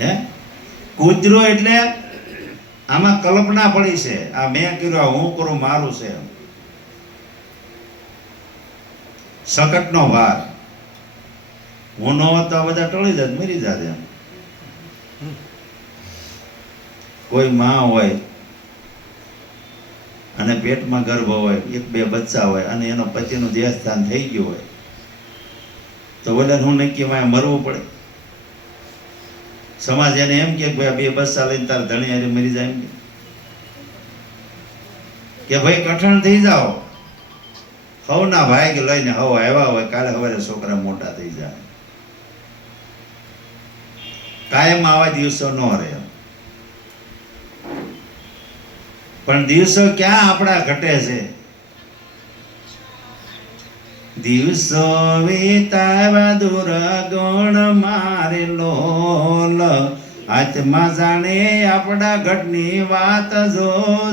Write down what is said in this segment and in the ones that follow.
હે કૂતરો એટલે આમાં કલ્પના પડી છે, આ મેં કર્યું, હું કરું, મારું છે. સકટનો વાર, હું ન હોત તો આ બધા ટળી જાત, મરી જાત. એમ કોઈ માં હોય અને પેટમાં ગર્ભ હોય, એક બે બચ્ચા હોય અને એનો પતિનું દેહસ્થાન થઈ ગયું હોય, તો બોલે હું નક્કી માં મરવું પડે. સમાજ એને એમ કે ભાઈ બે બચ્ચા લઈને તાર ધણી હારે મરી જાય, એમ કે ભાઈ કઠણ થઈ જાઓ, હવના ભાઈ કે લઈને હવ આવ્યા હોય, કાલે સવારે છોકરા મોટા થઈ જાય. કાયમ આવા દિવસો ન રહે. પણ દિવસો ક્યાં આપણા ઘટે છે. દિવસો વીતાવા દુર્ગુણ મારે લોલ, આત્મા જાણે આપણા ઘટની વાત, જો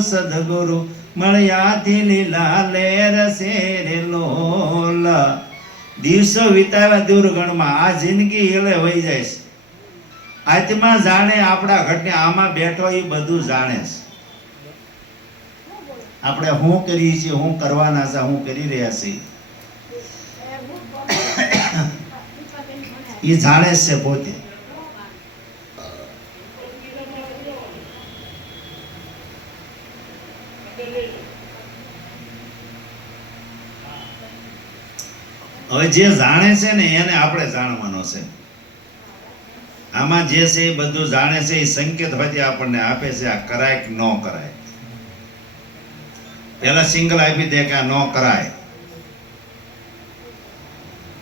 સદગુરુ મળ્યાથી લીલા લેર છે રે લોલ. દિવસો વીતાવા દુર્ગણમાં, આ જિંદગી એટલે વહી જાય છે. આત્મા જાણે આપણા ઘટને, આમાં બેઠો એ બધું જાણે છે. આપણે શું કરીએ છીએ, શું કરવાના છે, શું કરી રહ્યા છીએ, એ જાણે છે પોતે. હવે જે જાણે છે ને એને આપણે જાણવાનો છે. આમાં જે છે એ બધું જાણે છે, એ સંકેત હોતી આપણને આપે છે, આ કરાય કે ન કરાય. પેલા સિંગલ આપી દે કે આ ન કરાય,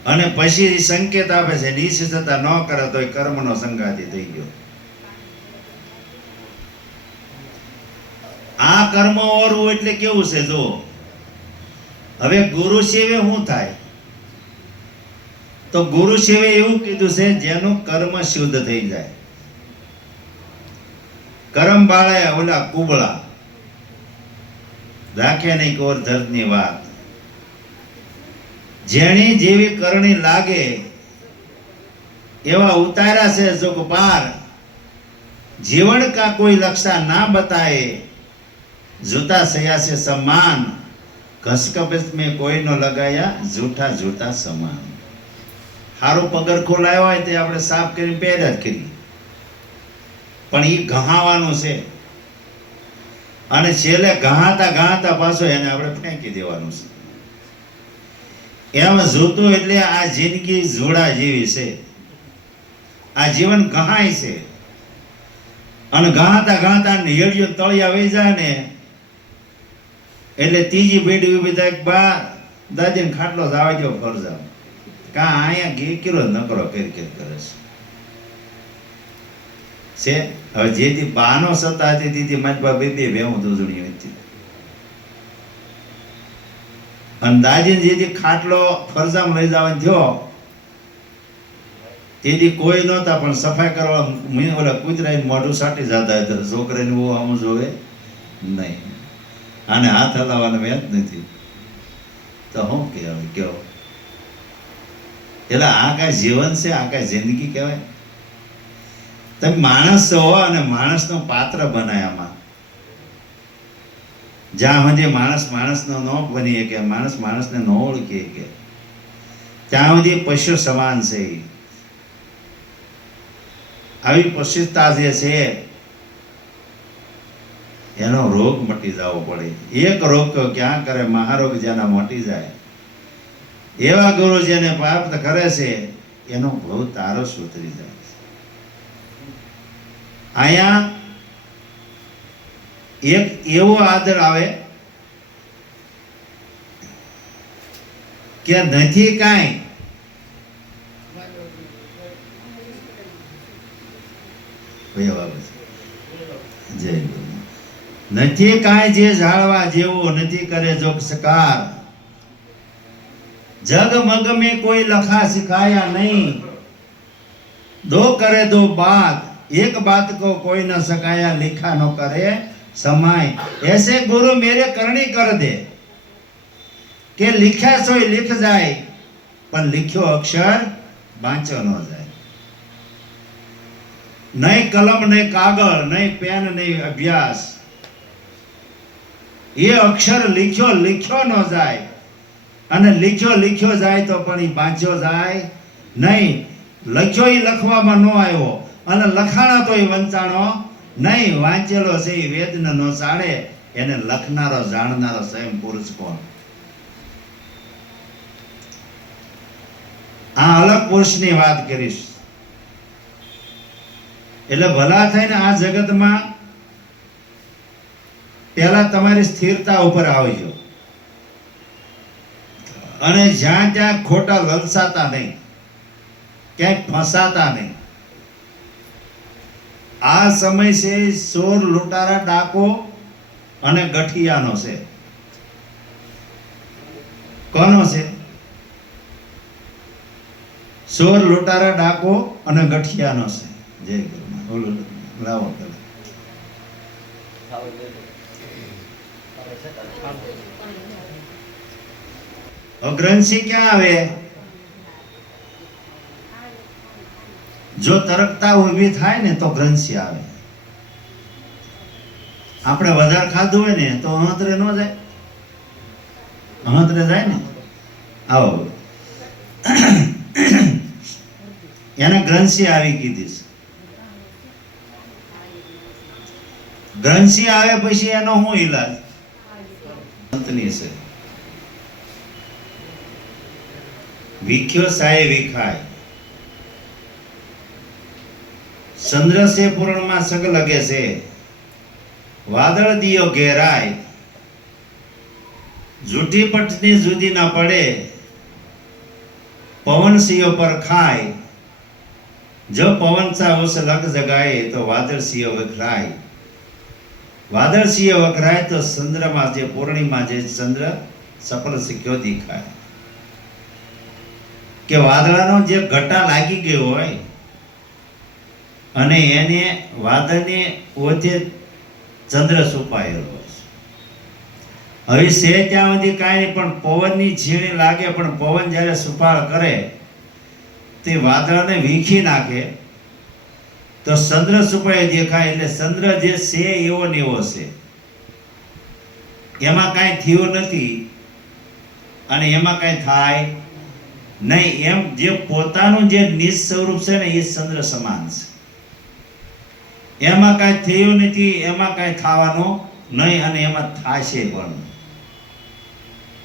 અને પછી સંકેત આપે છે, નિશ્ચિત થતા ન કરે તો કર્મનો સંગાતી થઈ ગયો. આ કર્મ ઓરવું એટલે કેવું છે જો. હવે ગુરુ સેવે શું થાય, તો ગુરુ સેવે એવું કીધું છે જેનું કર્મ શુદ્ધ થઈ જાય. કર્મ બાળે ઓલા કુબળા રાખે નહીં કોર ધરની વાત, જેણી જેવી કરણી લાગે એવા ઉતાર્યા છે જોગ પાર. જીવન કા કોઈ લક્ષા ના બતાએ, જૂતા સયા છે સમાન, ઘસકપસ મેં કોઈ નો લગાયા, જૂઠા જૂઠા સમાન. સારું પગરખું લાવ્યા હોય તે આપણે સાફ કરીને પહેર્યા જ કરી, પણ એ ઘહાવાનું છે, અને છેલ્લે ઘહાતા ઘહાતા પાછો એને આપણે ફેંકી દેવાનું છે. એમ જોતું એટલે આ જિંદગી જોડા જેવી છે. આ જીવન ઘહાય છે, અને ઘહાતા ઘહાતા હેળિયો તળિયા વહી જાય ને એટલે ત્રીજી પેઢી ઉભી થાય, બા દાદીને ખાટલો જ આવી ગયો ફરજા, કા અહીંયા ઘી કિલો નકરો કેર કેર કરે છે. હવે જેથી બાનો સત્તા હતી તેથી મારી બા બે ભેવું દૂધણી હતી, અને દાદીને જેથી ખાટલો ફરજામ લઈ જવાનો થયો તેથી કોઈ નહોતા, પણ સફાઈ કરવા ઓલા કૂતરાને મોઢું સાટી જતા હતા. છોકરાને આમ જોવે નહીં, આને હાથ હલાવવાનો મેં જ નથી, તો શું કહેવાય કેવો. એટલે આ કાંઈ જીવન છે, આ કાંઈ જિંદગી કહેવાય. તમે માણસ છો અને માણસનો પાત્ર બનાય. આમાં જ્યાં સુધી માણસ માણસનો ન બની શકે, માણસ માણસને ન ઓળખી શકે, ત્યાં સુધી પશુ સમાન છે. આવી પશુતા જે છે એનો રોગ મટી જવો પડે. એક રોગ તો ક્યાં કરે, મહારોગ જેના મટી જાય. એવા ગુરુ જેને પ્રાપ્ત કરે છે એનો બહુ તારો સુધરી જાય છે. અહીંયા એક એવો આદર આવે કે નથી કાંઈ, જય નથી કાંઈ જે જાળવા જેવું, નથી કરે જોગ સકાર. જગ મગ में कोई लखा सिखाया नहीं, दो करे दो बात, एक बात को कोई न सकाया, लिखा न करे समाय. ऐसे गुरु मेरे करनी कर दे કે लिख्या सोई लिख जाए, પણ लिख्यो अक्षर વાંચો ન જાય. નહીં કલમ, નહીં કાગળ, નહીં પેન, નહીં અભ્યાસ. એ અક્ષર લીખ્યો ન જાય. અને લીખ્યો જાય તો પણ એ વાંચ્યો જાય નહીં. લખ્યો એ લખવામાં ન આવ્યો અને લખાણા તો એ વંચાણો નહીં. વાંચેલો છે એ વેદને ન સાડે. એને લખનારો જાણનારો સ્વયં પુરુષ કોણ? આ અલગ પુરુષની વાત કરીશ. એટલે ભલા થઈને આ જગતમાં પહેલા તમારી સ્થિરતા ઉપર આવજો અને જ્યાં ત્યાં ખોટા લલસાતા નહીં, ક્યાંક ફસાતા નહીં. આ સમય છે ચોર, લૂંટારા, ડાકો અને ગઠિયાનો છે. કોનો છે? ચોર, લૂંટારા, ડાકો અને ગઠિયાનો છે. જય ગુરુમાં. ઓલું લાવો પેલા. અગ્રંશી ક્યાં આવે? જો તરકતા ઊભી થાય ને તો ગ્રંશી આવે. આપણે વધારે ખાધું હોય ને તો અહંતરે ન જાય. અહંતરે જાય ને. આવો એને ગ્રંશી આવી કીધી છે. ગ્રંશી આવે પછી એનો શું ઈલાજ? અંતની છે. વિખ્યો સાય વિખાય, ચંદ્ર સે પૂર્ણમાં સગ લગે છે, વાદળ દિયો ઘેરાય, જૂઠી પટની જુદી ના પડે, પવન સિયો પર ખાય, જો પવન सा उस लग जगाए तो वादळ सिंह वखराय. वादळ सिंह वखराय तो चंद्रमा जे पूर्णिमा जे चंद्र સફળ સિક્યો દેખાય. કે વાદળાનો જે ઘટા લાગી ગયો હોય અને એને વાદળની ઓછે ચંદ્ર છુપાયેલો હોય. હવે છે ત્યાં સુધી કાંઈ નહીં, પણ પવનની ઝીણી લાગે, પણ પવન જ્યારે સુપાળ કરે તે વાદળને વીખી નાખે તો ચંદ્ર છુપાઈ દેખાય. એટલે ચંદ્ર જે છે એવો ને એવો છે, એમાં કાંઈ થયું નથી અને એમાં કાંઈ થાય નહીં. એમ જે પોતાનું જે નિજ સ્વરૂપ છે ને એ ચંદ્ર સમાન છે. એમાં કાંઈ થયું નથી, એમાં કાંઈ થવાનું નહીં અને એમાં થાશે પણ.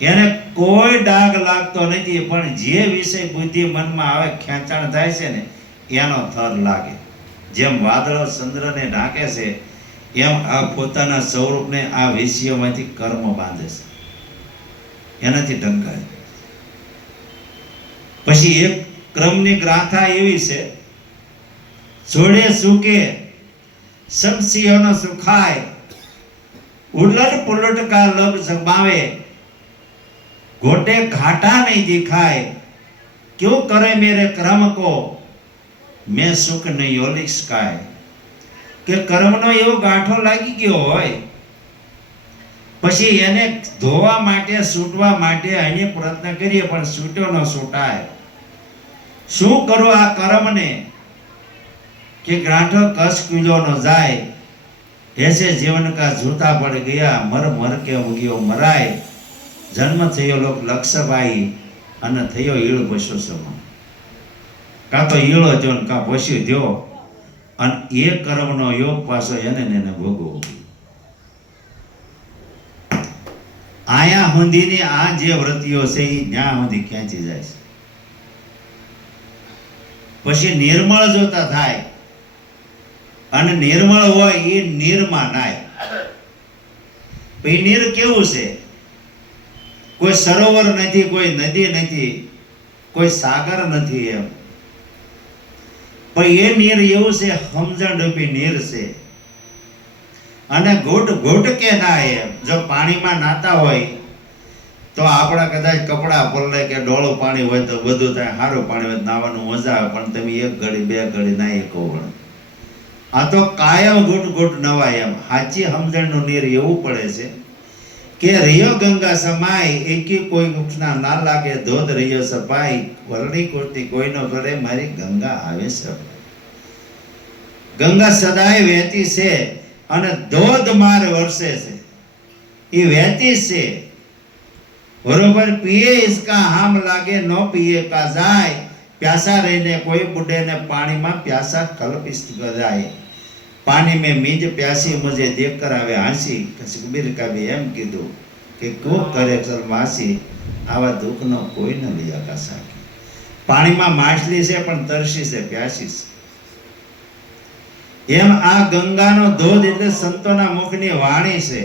એને કોઈ ડાઘ લાગતો નથી, પણ જે વિષય બુદ્ધિ મનમાં આવે, ખેંચાણ થાય છે ને એનો થર લાગે. જેમ વાદળો ચંદ્રને ઢાંકે છે એમ આ પોતાના સ્વરૂપને આ વિષયોમાંથી કર્મ બાંધે છે, એનાથી ઢંકાય. પછી એક ક્રમની ગ્રાથા એવી છે, જોડે સુકે સબસિયોનો સુખાય, ઉલટ પુલટ કા લગ જમાવે, घोटे घाटा नहीं दिखाए, क्यों करे मेरे कर्म को मैं सुख नहीं ओलिक सकाय. કે કર્મનો એવો ગાંઠો લાગી ગયો હોય પછી એને ધોવા માટે, છૂટવા માટે અનેક પ્રયત્ન કરીએ પણ છૂટ્યો ન છૂટાય. શું કરો આ કર્મને કે ગાંઠો કસ કીધો ન જાય. ऐसे जीवन का जूता पड़ गया, मर मर के उगियो मराय. जन्म थयो लोक लक्षबाई અને થયો ઈળ પશુ સમા. કાં તો ઈળો જો ને કાં પશુ થયો અને એ કર્મનો યોગ પાછો એને ભોગવવો. આયા હુંદીની આ જે વૃત્તિઓ છે એ જ્યાં સુધી ખેંચી જાય છે. પછી નિર્મળ જોતા થાય અને નિર્મળ હોય એ નીરમાં નાય. એ નીર કેવું છે? કોઈ સરોવર નથી, કોઈ નદી નથી, કોઈ સાગર નથી. એમ પણ એ નીર એવું છે, સમજણ રૂપી નીર છે. અને ઘૂંટ ઘૂંટ કે ના. એમ જો પાણીમાં નાતા હોય તો આપણા કદાચ કપડા પલળે કે ડોળું પાણી હોય તો બધું થાય, સારું પાણી હોય નાવાનું મજા આવે, પણ તમે એક ઘડી બે ઘડી નાહી કહો. આ તો કાયમ ઘૂંટ ઘૂંટ નવાય. એમ સાચી સમજણનું નીર એવું પડે છે કે રહ્યો ગંગા સમાય એકી કોઈ વૃક્ષના ના લાગે ધોધ રહ્યો સપાઈ વરણી કુર્તી કોઈનો ઘરે મારી ગંગા આવે છે. ગંગા સદાય વહેતી છે અને ધોધ માર વરસે છે. એ વહેતી છે બરોબર. પીએ इसका હામ લાગે નો પીએ કા જાય प्यासा रहीने कोई बूढ़े ने पानी में प्यासा कल्पित गजाए पानी में मीज प्यासी मुझे देखकर आवे हंसी कबीर कभी एम कीधु कि को करे चल मासी आवा दुख नो कोई न लिया का साकी. पानी में माछली से पण तरसी से प्यासी से एम आ गंगा नो धोध એટલે સંતોના મુખની વાણી છે.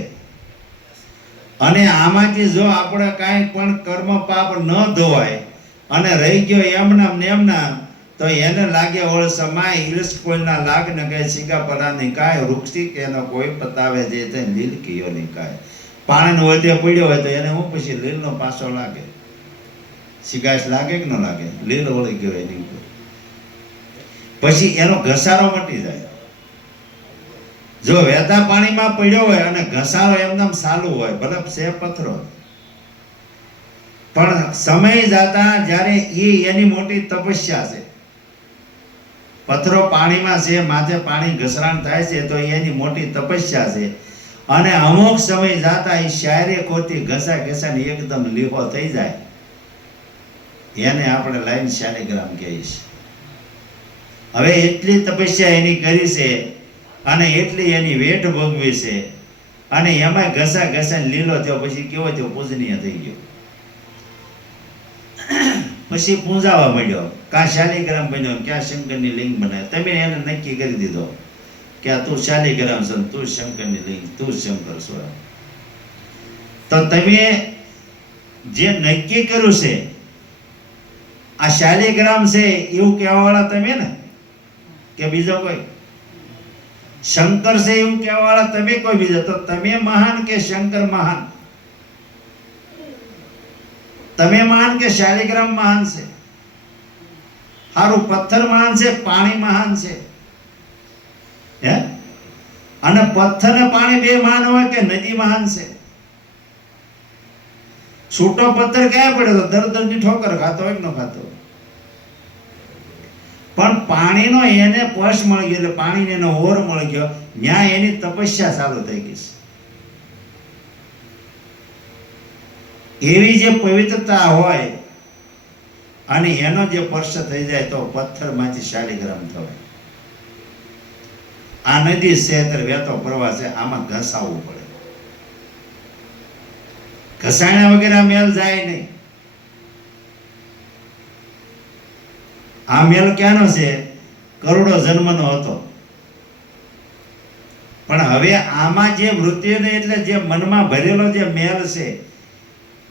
અને આમાંથી જો આપણે કાંઈ પણ કર્મ પાપ ન ધોવાય અને રહી ગયો એમના નેમના તો એને લાગે ઓળ સમાય ઈરસ કોઈના લાગ ન ગઈ સિગાપરા નિકાય વૃક્ષી કે એનો કોઈ પતાવે જે તે લીલ કિયો નિકાય. પાણીનો વધે પડ્યો હોય તો એને હું પછી લીલનો પાછો લાગે. સિગાશ લાગે કે ન લાગે? લીલ વળી ગયો એની ઉપર પછી એનો ઘસારો મટી જાય. જો વહેતા પાણીમાં પડ્યો હોય અને ઘસારો એમનામ ચાલુ હોય ભલે છે પથરો પણ સમય જતા જ્યારે એની મોટી તપસ્યા છે. પથરો પાણીમાં છે માથે પાણી ઘસરાણ થાય છે તો એની મોટી તપસ્યા છે. અને અમુક સમય જતા એ શાયરે કોતી ઘસા ઘસાને એકદમ લીહો થઈ જાય એને આપણે લાઈન શાલિગ્રામ કહીએ છીએ. હવે એટલી તપસ્યા એની કરી છે અને એટલી એની વેઠ ભોગવી છે અને એમાં ઘસા ઘસાને લીલો થયો પછી કેવો થયો પૂજનીય થઈ ગયો. પછી પૂંજાવા મળ્યો કા શાલિગ્રામ બન્યો ક્યાં શંકરની લિંગ બનાવે. તમે એને નક્કી કરી દીધો કે આ તું શાલિગ્રામ છે તું શંકરની લિંગ તું શંકર છો. તો તમે જે નક્કી કર્યું છે આ શાલિગ્રામ છે એવું કહેવાવાળા તમે ને કે બીજો કોઈ? શંકર છે એવું કહેવાવાળા તમે કોઈ બીજો? તો તમે મહાન કે શંકર મહાન? તમે મહાન કે શાલિગ્રામ મહાન છે? હારું પથ્થર મહાન છે પાણી મહાન છે હે? અને પથ્થર ને પાણી બે મહાન હોય કે નદી મહાન છે? છૂટો પથ્થર ક્યાં પડ્યો તો દર ઠોકર ખાતો હોય કે ન ખાતો? પણ પાણીનો એને પશ મળી ગયો એટલે પાણીને એનો ઓર મળી ગયો ન્યા એની તપસ્યા ચાલુ થઈ ગઈ છે. એવી જે પવિત્રતા હોય અને એનો જે સ્પર્શ થઈ જાય તો પથ્થરમાંથી શાલિગ્રામ થવાય. આ નદી છે ત્યારે વહેતો પ્રવાહ છે આમાં ઘસાવવું પડે. ઘસાણ્યા વગેરે મેલ જાય નહીં. આ મેલ ક્યાંનો છે? કરોડો જન્મનો હતો. પણ હવે આમાં જે વૃત્તિને એટલે જે મનમાં ભરેલો જે મેલ છે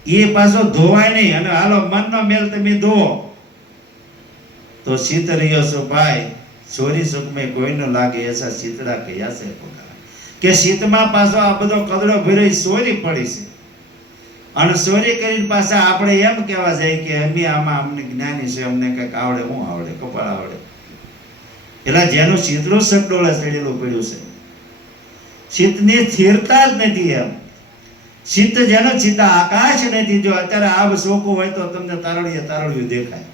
એ પાછો ધોવાય નહીં. અને હાલો મનનો મેલ તમે ધોવો તો શીત રહ્યો છો ભાઈ ચોરી સુખ મેં કોઈ ન લાગે એસા શીતળા કયા છે પગાર. કે શીતમાં પાછો આ બધો કદડો ભર્યો ચોરી પડી છે અને ચોરી કરીને પાછા આપણે એમ કહેવા જાય કે અમે આમાં અમને જ્ઞાની છે અમને કંઈક આવડે. હું આવડે? કપાળ આવડે. એટલે જેનું શીતળું સકડોળે ચડેલું પડ્યું છે શીતની સ્થિરતા જ નથી. એમ શીત જેનો સીધા આકાશ નથી. જો અત્યારે આબ શોખું હોય તો તમને તારળિયું દેખાય.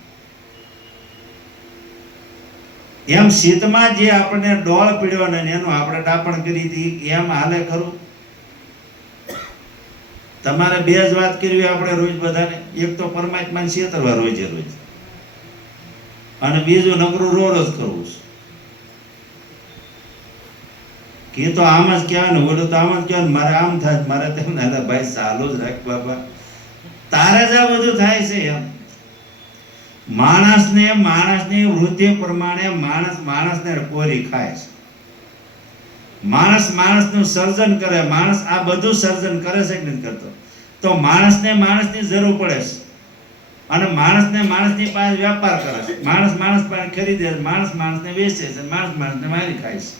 એમ શીતમાં જે આપણને ડોળ પીડ્યો ને એનું આપણે ડાપણ કરી હતી એમ હાલે ખરું? તમારે બે જ વાત કરવી આપણે રોજ બધાને. એક તો પરમાત્માને છેતરવા રોજે રોજ અને બીજું નકરું રોજ કરવું છે. કે તો આમ જ કહેવાનું ઓલું તો આમ જ કહેવાનું મારે આમ થાય મારે તેમ ના. ભાઈ ચાલુ જ રાખ બાબા તારે જ આ બધું થાય છે. એમ માણસની વૃત્તિ પ્રમાણે માણસને કોરી ખાય છે. માણસનું સર્જન કરે. માણસ આ બધું સર્જન કરે છે કે નથી કરતો? તો માણસની જરૂર પડે છે અને માણસની પાસે વ્યાપાર કરે છે. માણસ પાસે ખરીદે છે, માણસને વેચે છે, માણસને મારી ખાય છે.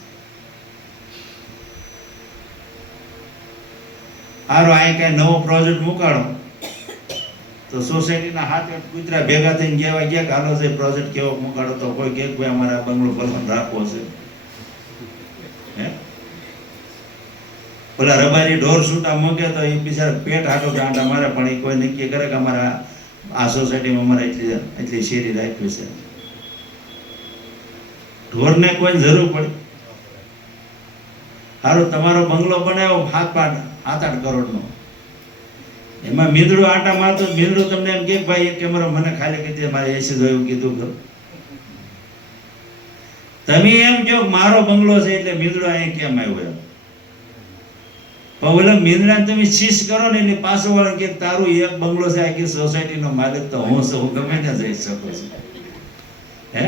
હારો અહીં કઈ નવો પ્રોજેક્ટ મુકાડો તો સોસાયટીના 7-8 કૂતરા ભેગા થઈને ગયા કે હાલો છે પ્રોજેક્ટ કેવો મુકાડો તો કોઈ કે ભાઈ અમારા બંગલો ભરવાનું રાખવો છે. પેલા રબારી ઢોર છૂટા મૂકે તો એ બિચારા પેટ હાટો ગાંડા મારે, પણ એ કોઈ નક્કી કરે કે અમારા આ સોસાયટીમાં અમારે એટલી શેરી રાખવી છે. ઢોરને કોઈ જરૂર પડે? સારું, તમારો બંગલો બનાવ્યો 7-8 કરોડનો, એમાં મીંદડું આટા મારતો, મીંદડું તમને એમ કે ભાઈ એક કેમેરો મને ખાલી કીધી મારે એસી જોયું કીધું કે તમે એમ કહો મારો બંગલો છે એટલે મીંદડો અહીંયા કેમ આવ્યો એમ. પણ ઓલા મીંદડાને તમે શીશ કરો ને એટલે પાછો વાળા કે તારું એક બંગલો છે, આખી સોસાયટીનો માલિક તો હું છું, હું ગમે ત્યાં જઈ શકું છું. હે?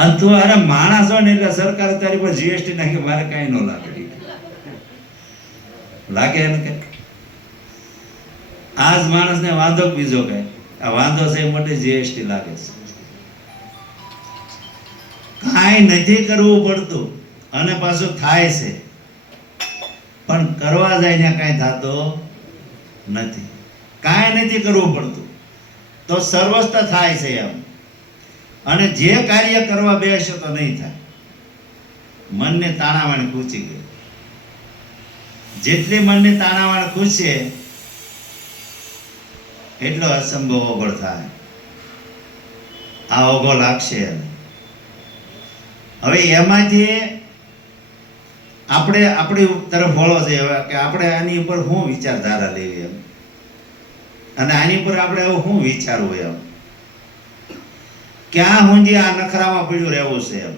અને તું અરે માણસ હોય ને એટલે સરકાર તારી પર જીએસટી નાખી, મારે કાંઈ ન લાગે. લાગે એને કે આજ માણસને વાંધો બીજો કઈ, આ વાંધો છે એ માટે જીએસટી લાગે છે. કાંઈ નથી કરવું પડતું અને પાછું થાય છે, પણ કરવા જાય ને કાંઈ થતો નથી. કાંઈ નથી કરવું પડતું તો સર્વસ્થ થાય છે એમ. અને જે કાર્ય કરવા બેસો તો નહીં થાય. મનને તાણાવાણ ખૂંચી ગઈ, જેટલી મનને તાણાવાણ ખૂંચે એટલો અસંભવ ઓગળ થાય. આ ઓગો લાગશે. હવે એમાંથી આપણે આપણી તરફ વળો છે કે આપણે આની ઉપર શું વિચારધારા લેવી એમ, અને આની ઉપર આપણે એવું શું વિચારવું એમ, ક્યાં સુધી આ નખરામાં પડ્યું રહેવું છે એમ.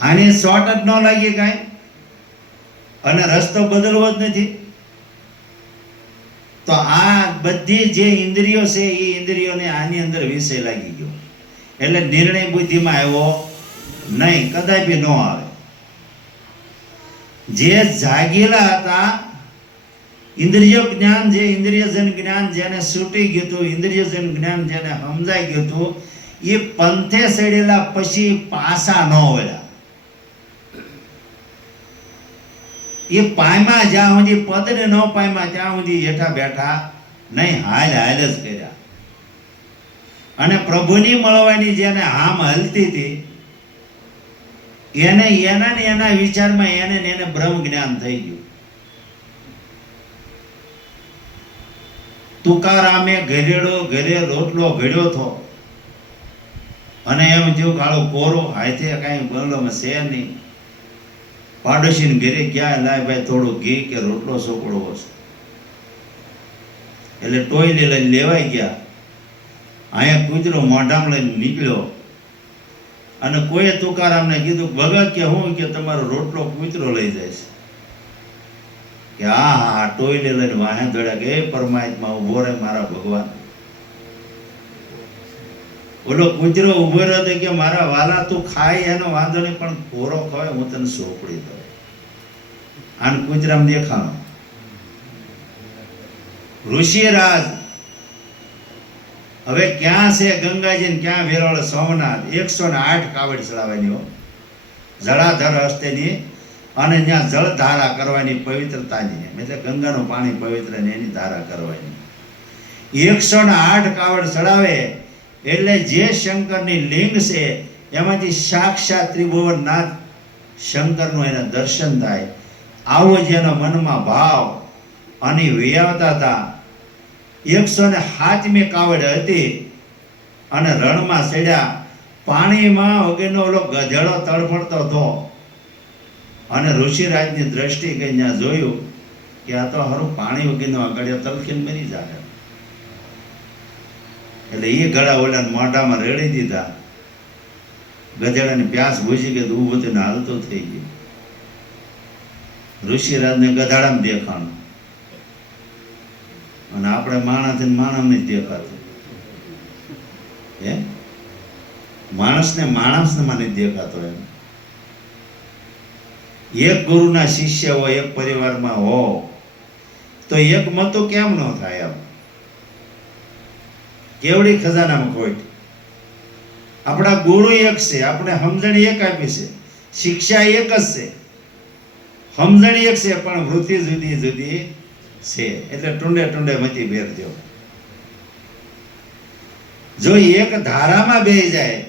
આની શોર્ટ જ ન લાગી કાંઈ, અને રસ્તો બદલવો જ નથી, તો આ બધી જે ઇન્દ્રિયો છે એ ઇન્દ્રિયોને આની અંદર વિષય લાગી ગયો, એટલે નિર્ણય બુદ્ધિમાં આવ્યો નહીં, કદાપી ન આવે. જે જાગેલા હતા ઇન્દ્રિય જ્ઞાન, જે ઇન્દ્રિયજન જ્ઞાન જેને છૂટી ગયું હતું, ઇન્દ્રિયજન જ્ઞાન જેને સમજાઈ ગયું હતું, એ પંથે સડેલા પછી પાસા ન વળ્યા. એ પાયમાં જ્યાં સુધી પદને ન પાયમાં ત્યાં સુધી હેઠા બેઠા નહીં, હાલ હાલ જ કર્યા. અને પ્રભુની મળવાની જેને હામ હલતી હતી એને એના ને એના વિચારમાં એને બ્રહ્મ જ્ઞાન થઈ ગયું. તુકારામે ઘરે રોટલો ઘડ્યો હતો અને એમ થયું કાળો કોરો હાથે કાંઈ બંગલોમાં છે નહીં. પાડોશીને ઘરે ગયા, લાય ભાઈ થોડું ઘી કે રોટલો સોકડવો છે, એટલે ટોયલે લઈને લેવાઈ ગયા. અહીંયા કૂતરો મોઢામાં લઈને નીકળ્યો અને કોઈએ તુકારામને કીધું ભગત કે હું કે તમારો રોટલો કૂતરો લઈ જાય છે. કે હા ટોયલે લઈને વાહે દોડ્યા કે એ પરમાત્મા ઉભો રહે મારા ભગવાન. ઓલો કૂતરો ઉભો રહ્યો હતો કે મારા વાલા તું ખાય એનો વાંધો નહીં, પણ કોરો ખવાય હું તને સોપડી દઉં. આને કૂતરામ દેખાણો. ઋષિરાજ હવે ક્યાં છે ગંગાજી ને ક્યાં વેરાવળ સોમનાથ, 108 કાવડ ચડાવવાની હો, જળાધર હસ્તેની, અને ત્યાં જળ ધારા કરવાની પવિત્રતાની, એટલે ગંગાનું પાણી પવિત્ર ને એની ધારા કરવાની. 108 કાવડ ચડાવે એટલે જે શંકરની લિંગ છે એમાંથી સાક્ષાત ત્રિભુવનનાથ શંકરનું એને દર્શન થાય. આવો જેનો મનમાં ભાવ અને વ્યાવતા હતા. 107મી કાવડ હતી અને રણમાં ચડ્યા. પાણીમાં વગેરેનો ઓલો ગધેડો તડફડતો હતો અને ઋષિરાજની દ્રષ્ટિ ગઈ, ત્યાં જોયું કે આ તો હારું પાણી વગેરેનો આગળ તલખીને મરી જાય. એટલે એ ગળા ઓલા મોઢામાં રેડી દીધા. ગધેડાની પ્યાસ બુજી ગઈ, ઊભો થઈને હાલતો થઈ ગયો. ઋષિરાજને ગધાડામાં દેખાણું, અને આપણે માણસ માણસને જ દેખાતું. હે, માણસને માણસમાં નથી દેખાતો. એમ એક ગુરુના શિષ્ય હોય, એક પરિવારમાં હો તો એક મતો કેમ ન થાય? આમ કેવડી ખજાનામાં ખોટ. આપણા ગુરુ એક છે, આપણે સમજણ એક આપી છે, શિક્ષા એક જ છે, સમજણ એક છે, પણ વૃત્તિ જુદી જુદી છે. એટલે ટુંડે ટુંડે મતી બેરજો. જો એક ધારામાં બેહી જાય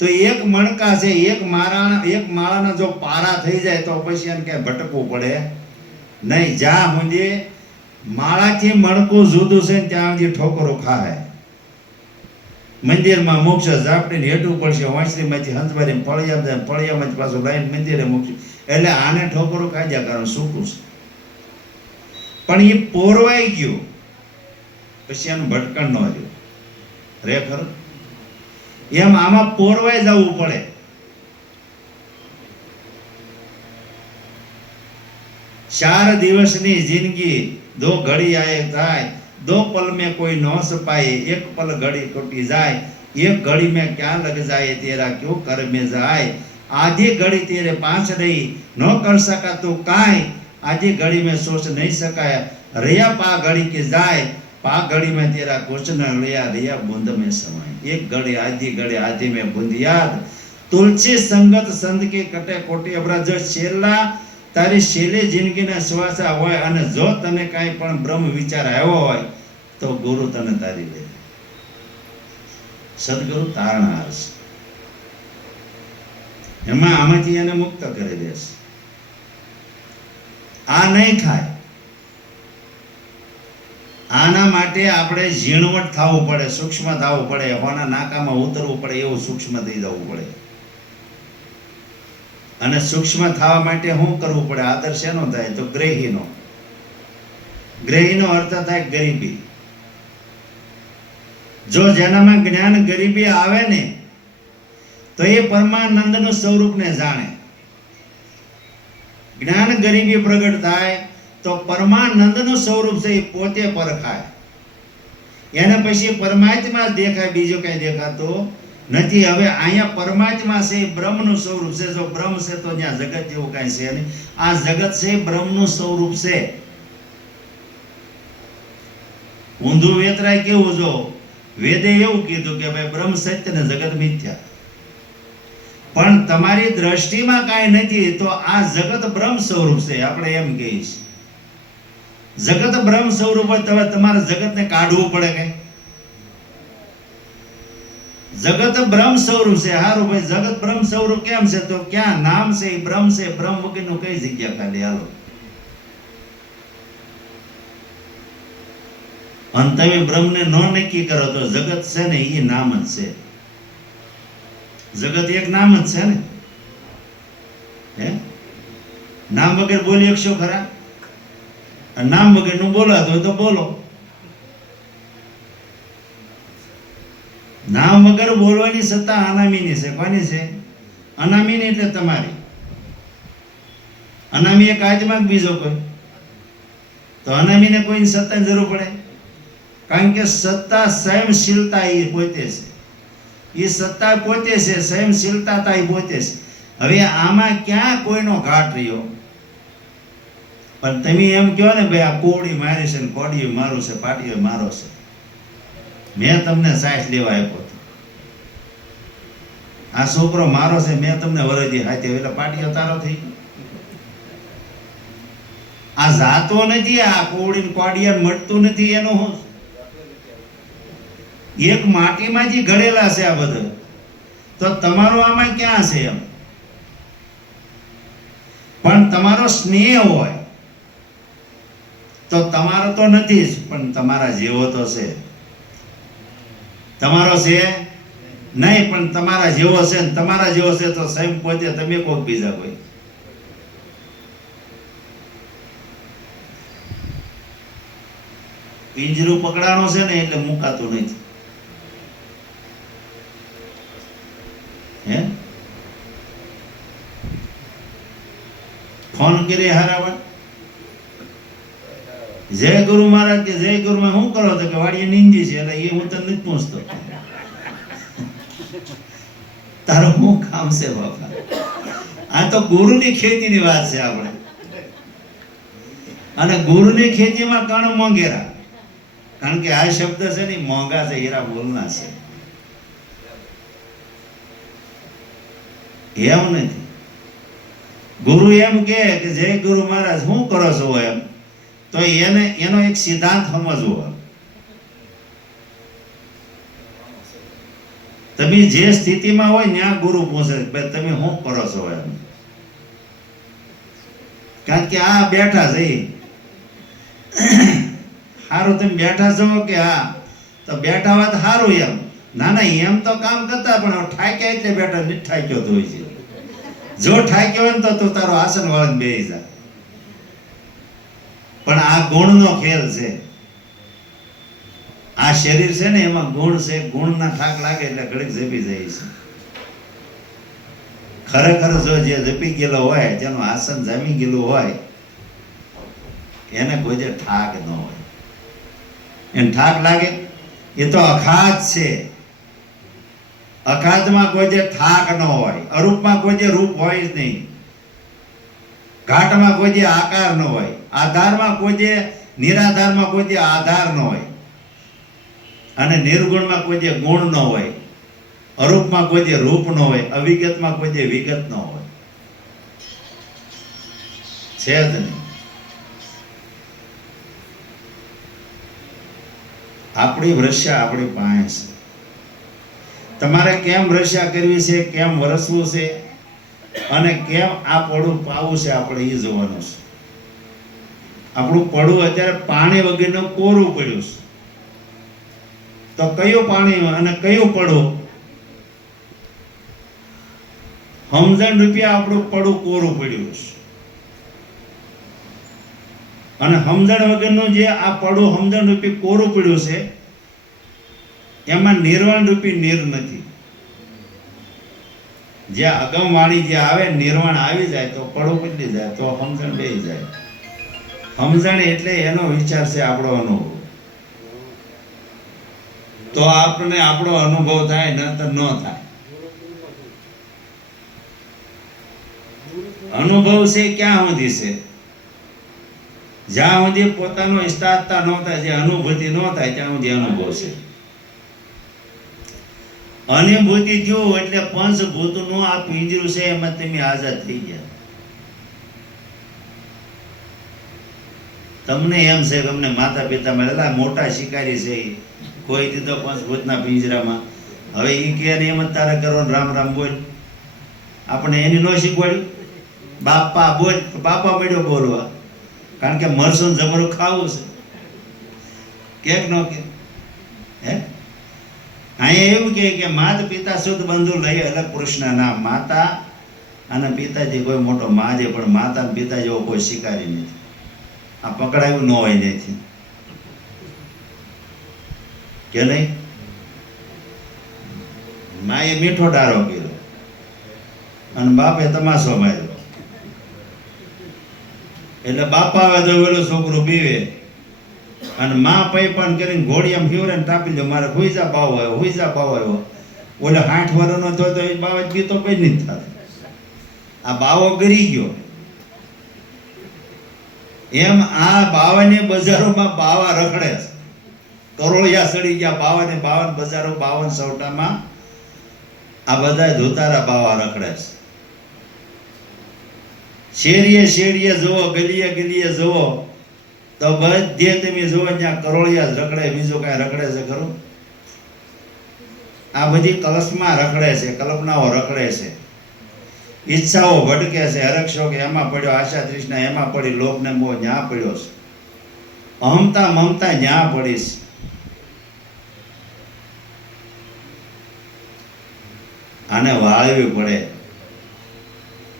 તો એક મણકા છે, એક માળાના જો પારા થઈ જાય તો પછી એને ક્યાંય ભટકવું પડે નહીં. જ્યાં સુધી માળાથી મણકું જુદું છે ને ત્યાં સુધી ઠોકરો ખાય. મંદિરમાં મોક્ષ ઝાપડીને હેઠવું પડશે, વાંસળીમાંથી હંસવારીને ફળિયામાંથી પાછું લાઈન મંદિરે મૂકશું, એટલે આને ઠોકરો ખાધ્યા કારણ સૂકું છે. પણ એ પોરવાઈ ગયું પછી એનું ભટકણ ન રહ્યું રે ખરું. એમ આમાં પોરવાઈ જવું પડે. ચાર દિવસની જિંદગી दो घड़ी आए जाए, दो पल में कोई न सपाए, एक पल घड़ी कटी जाए, एक घड़ी में क्या लग जाए तेरा क्यों कर में जाए, आधी घड़ी तेरे पास रही न कर सका तो काई, आधी घड़ी में सोच नहीं सकाया, रिया पा घड़ी के जाए, पा घड़ी में तेरा कुछ न लिया, रिया बूंद में समाए. एक घड़ी आधी में बूंद याद, तुलसी संगत संत के कटे कोटी अपरा. जो छेल्ला तारी छेल्ली जिंदगीना श्वासा होय अने जो तने काई पण ब्रह्म विचार આવ્યો હોય તો ગુરુ તને તારી લે. સદગુરુ તારણહાર છે. એમાં આમાંથી એને મુક્ત કરી દેશે. આ નહીં થાય. આના માટે આપણે ઝીણવટ થવું પડે, સૂક્ષ્મ થવું પડે, હોના નાકામાં ઉતરવું પડે, એવું સૂક્ષ્મ થઈ જવું પડે. અને સૂક્ષ્મ થવા માટે શું કરવું પડે? આદર શેનો થાય? તો ગ્રહીનો. ગ્રહીનો અર્થ થાય ગરીબી. જો જેનામાં જ્ઞાન ગરીબી આવે ને તો એ પરમાનંદનું સ્વરૂપને જાણે. જ્ઞાન ગરીબી પ્રગટ થાય તો પરમાનંદનું સ્વરૂપ છે એ પોતે પરખાય. એને પછી પરમાત્મા દેખાય, બીજો કઈ દેખાતો નથી. હવે અહીંયા પરમાત્મા છે એ બ્રહ્મનું સ્વરૂપ છે. જો બ્રહ્મ છે તો ત્યાં જગત જેવું કાંઈ છે નહીં. આ જગત છે એ બ્રહ્મનું સ્વરૂપ છે. ઊંધું વેતરાય કેવું? જો વેદે એવું કીધું કે ભાઈ બ્રહ્મ સત્ય ને જગત મિથ્યા. પણ તમારી દ્રષ્ટિમાં કાંઈ નથી તો આ જગત બ્રહ્મ સ્વરૂપ છે. આપણે એમ કહીએ છીએ જગત બ્રહ્મ સ્વરૂપ હોય તો તમારે જગતને કાઢવું પડે કે? જગત બ્રહ્મ સ્વરૂપ છે. હારું ભાઈ, જગત બ્રહ્મ સ્વરૂપ કેમ છે? તો ક્યાં નામ છે એ બ્રહ્મ છે. બ્રહ્મ વગરનું કઈ જગ્યા ખાલી? હાલો. અને તમે બ્રહ્મને ન નક્કી કરો તો જગત છે ને એ નામ જ છે. જગત એક નામ જ છે ને. હે, નામ વગર બોલી શકશો ખરા? નામ વગરનું બોલાતું હોય તો બોલો. નામ વગર બોલવાની સત્તા અનામીની છે. કોની છે? અનામીની એટલે તમારી. અનામી એક આત્મા બીજો કોઈ? તો અનામીને કોઈની સત્તાની જરૂર પડે? કારણ કે સત્તા સ્વયંશીલતા એ પોતે છે. એ સત્તા પોતે છે, સ્વયંશીલતા એ પોતે છે. હવે આમાં ક્યાં કોઈનો ઘાટ રહ્યો? પણ તમે એમ કહો ને ભાઈ આ કોડી મારી છે ને કોડીએ મારું છે, પાટીએ મારો છે, મેં તમને સાથ લેવા આપ્યો હતો, આ છોકરો મારો છે, મેં તમને વરદી હાથે, એટલે પાટીઓ તારો થઈ ગયો. આ જાતો નથી, આ કોડી કોડિયા મટતું નથી. એનું હું એક માટીમાંથી ઘડેલા છે આ બધું. તો તમારો આમાં ક્યાં છે એમ? પણ તમારો સ્નેહ હોય તો તમારો તો નથી જ, પણ તમારા જેવો તો છે. તમારો છે નહીં, પણ તમારા જેવો છે. ને તમારા જેવો છે તો સ્વયં પોતે, તમે કોક બીજા કોઈ. પિંજરું પકડાણો છે ને એટલે મુકાતું નથી. હે, ફોન કરી હારાવણ, જય ગુરુ મહારાજ કે જય ગુરુ માં શું કરો? તો કે વાડીએ નીંદી છે. એટલે એ હું તને નથી પૂછતો, તારું શું કામ છે બાપા? આ તો ગુરુની ખેતીની વાત છે આપણે. અને ગુરુની ખેતીમાં કણ મોંઘેરા, કારણ કે આ શબ્દ છે ને મોંઘા છે, હીરા બોલના છે. એમ નથી. ગુરુ એમ કે જય ગુરુ મહારાજ શું કરો છો એમ, તો એને એનો એક સિદ્ધાંત સમજવો. તમે જે સ્થિતિમાં હોય ત્યાં ગુરુ પૂછે ભાઈ તમે શું કરો છો એમ. કારણ કે આ બેઠા છે સારું, તમે બેઠા છો કે હા તો બેઠા વાત સારું એમ. ના ના એમ તો કામ કરતા પણ ઠાક્યા એટલે બેઠા નથી ઠાક્યો તો હોય છે. જો ઠાક્યો હોય ને તો તું તારો આસન વાળીને બેસી જા. પણ આ ગુણનો ખેલ છે. આ શરીર છે ને એમાં ગુણ છે, ગુણના ઠાક લાગે એટલે ઘડીક જપી જાય છે. ખરેખર જો જે જપી ગયેલો હોય, જેનું આસન જામી ગયેલું હોય, એને કોઈ જે ઠાક ન હોય. એને ઠાક લાગે એ તો અખાધ છે. અખાધમાં કોઈ જે ઠાક ન હોય, અરૂપમાં કોઈ જે રૂપ હોય જ નહીં, ઘાટમાં કોઈ જે આકાર ન હોય, આધારમાં કોઈ જે નિરાધારમાં કોઈ જે આધાર ન હોય, અને નિર્ગુણમાં કોઈ જે ગુણ ન હોય, અરૂપમાં કોઈ જે રૂપ ન હોય, અવિગતમાં કોઈ જે વિગત ન હોય. છે જ નહીં. આપણી વૃષા આપણી પાસે છે. તમારે કેમ વૃષા કરવી છે, કેમ વરસવું છે, અને કેમ આ પડું પાવું છે, આપણે એ જોવાનું છે. આપણું પડું અત્યારે પાણી વગરનું કોરું પડ્યું છે. તો કયું પાણી અને કયું પડું? સમજણ રૂપિયા આપણું પડું કોરું પડ્યું છે. અને સમજણ વગરનું જે આ પડું સમજણ રૂપી કોરું પડ્યું છે, એમાં નિર્વાણ રૂપી નીર નથી. જે અગમ વાણી જે આવે, નિર્વાણ આવી જાય તો પડું બદલી જાય, તો સમજણ બેસી જાય. સમજણ એટલે એનો વિચાર છે, આપણો અનુભવ. તો આપણને આપણો અનુભવ થાય, ન તો ન થાય. અનુભવ છે ક્યાં સુધી છે? જ્યાં સુધી પોતાનો સ્થાપતા ન થાય, જે અનુભૂતિ ન થાય ત્યાં સુધી અનુભવ છે. અનુભૂતિ થયું એટલે પંચભૂતનું આ પિંજરું છે, એમાં તમે આઝાદ થઈ ગયા. તમને એમ છે કે અમને માતા પિતા મળેલા મોટા શિકારી છે, કોઈ દીધો પંચભૂતના પિંજરામાં. હવે એ કે એમ જ તારે કરવાનું, રામ રામ બોલ. આપણે એની ન શીખવાડ્યું. બાપા બોલ, બાપા મળ્યો બોલવા. કારણ કે મરસું જબરું ખાવું છે કે ન કે? હે, અહીંયા એવું કે માત પિતા શુદ્ધ બંધુ લઈ અલગ પુરુષના નામ. માતા અને પિતાજી કોઈ મોટો માં છે, પણ માતા અને પિતા જેવો કોઈ શિકારી નથી. આ પકડાયું ન હોય નથી કે નહીં? માએ મીઠો ડારો કર્યો અને બાપે તમાશો માર્યો. એટલે બાપા આવે તો પેલો છોકરો બીવે, અને માં પૈ પણ કરીને ઘોડી આમ ફીવરે ને તાપી દો, મારે હુઈજા બાવ આવ્યો, હુઈજા બાવ આવ્યો. ઓલે 60 વર્ષનો થયો તો એ બાવા જ ગીતો કઈ નથી થતા. આ બાવો ગરી ગયો. એમ આ બાવાની બજારોમાં બાવા રખડે છે. કરોળિયા સડી ગયા બાવાને. 52 બજારો, 52 સવટામાં આ બધા ધોતારા બાવા રખડે છે. શેરીએ શેરીએ જુઓ, ગલીએ ગલીએ જુઓ, તો બધે તમે જુઓ ત્યાં કરોળિયા જ રખડે. બીજું કાંઈ રખડે છે ખરું? આ બધી કલ્પમાં રખડે છે, કલ્પનાઓ રખડે છે, ઈચ્છાઓ ભટકે છે. હરક્ષો કે એમાં પડ્યો, આશા તૃષ્ણા એમાં પડી, લોભને મોહ ન્યા પડ્યો છે, અહમતા મમતા ન્યા પડી છે. આને વાળવી પડે.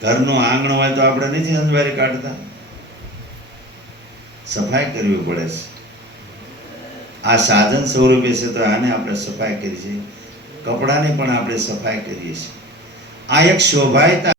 ઘરનું આંગણ હોય તો આપણે નથી અંજવારી કાઢતા, સફાઈ કરવી પડે છે. આ સાધન સ્વરૂપે છે તો આને આપણે સફાઈ કરી છે. કપડાની પણ આપણે સફાઈ કરીએ છીએ. આ એક શોભાયતા